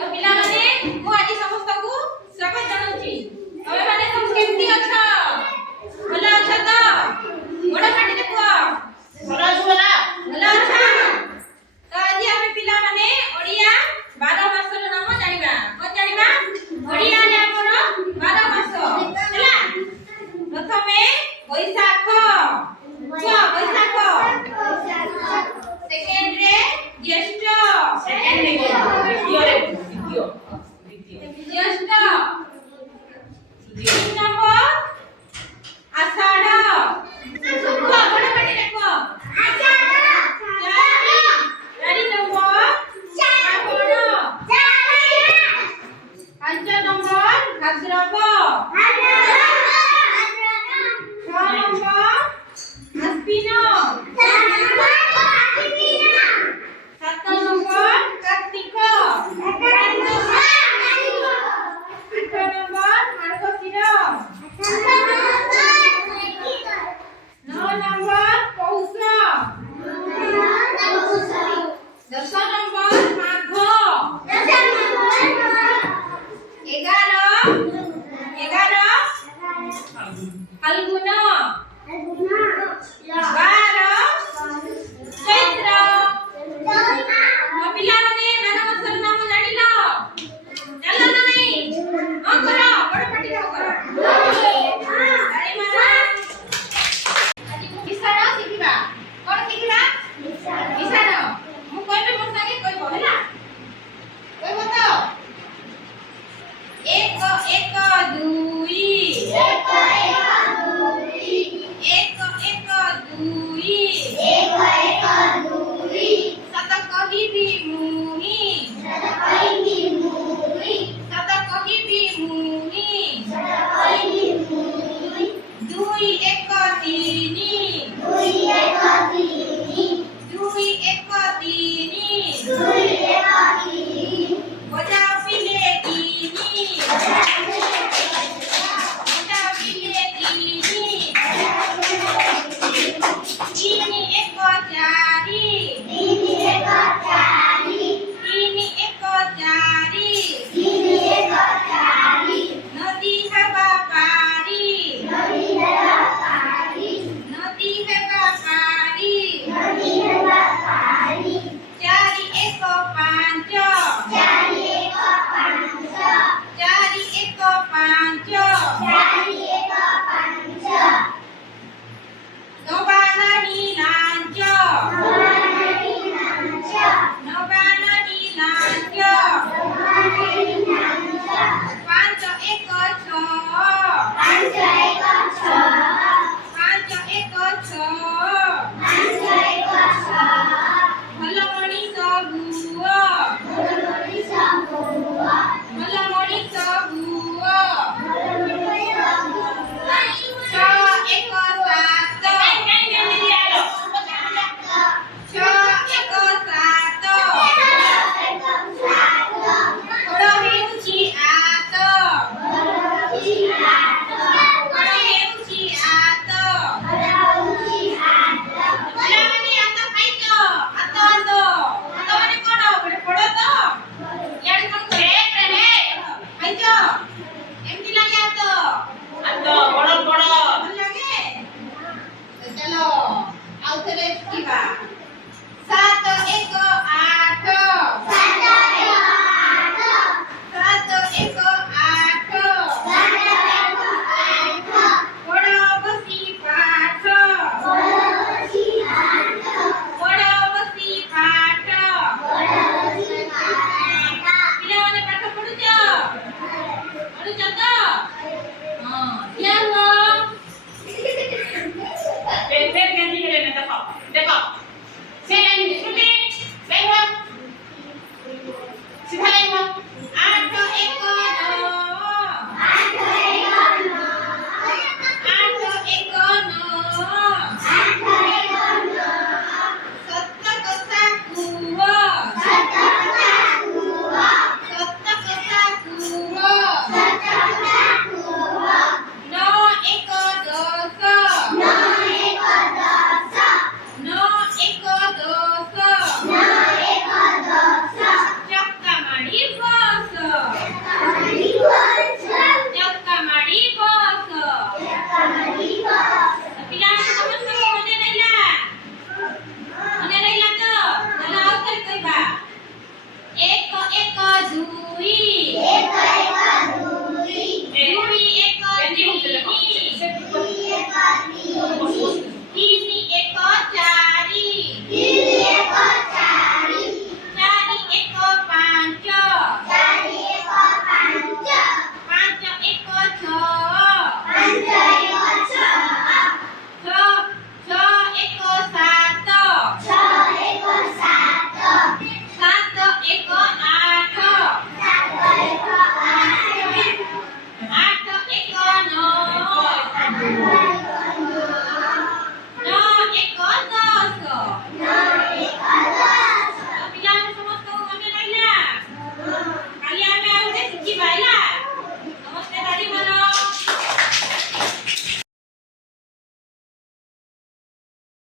तो पिलामाने मु आजि समस्तकु स्वागत जणाउछि। तमे माने सब केमति अछ? भलो अछ त? गोड काटी देखो। भलो अछ बोला। भलो अछ। तो आजि आमे पिलामाने ओडिया 12 मासर नाम जानिबा। कोन जानिबा? ओडिया रे हमर 12 मास। हला? प्रथमे बैसाख। बैसाख। सेकेंड रे ज्येष्ठ। सेकेंड रे द्वितीय रे द्वितीय ज्येष्ठ। 3 नंबर आषाढ़। गोड काटी देखो। आषाढ़। 4 नंबर श्रावण। 5 नंबर भाद्रव। 6 नंबर आश्विन। 7 नंबर कार्तिक। 8 नंबर मार्गशीर। 9 नंबर पौष। 10 नंबर माघ। 11 ବହି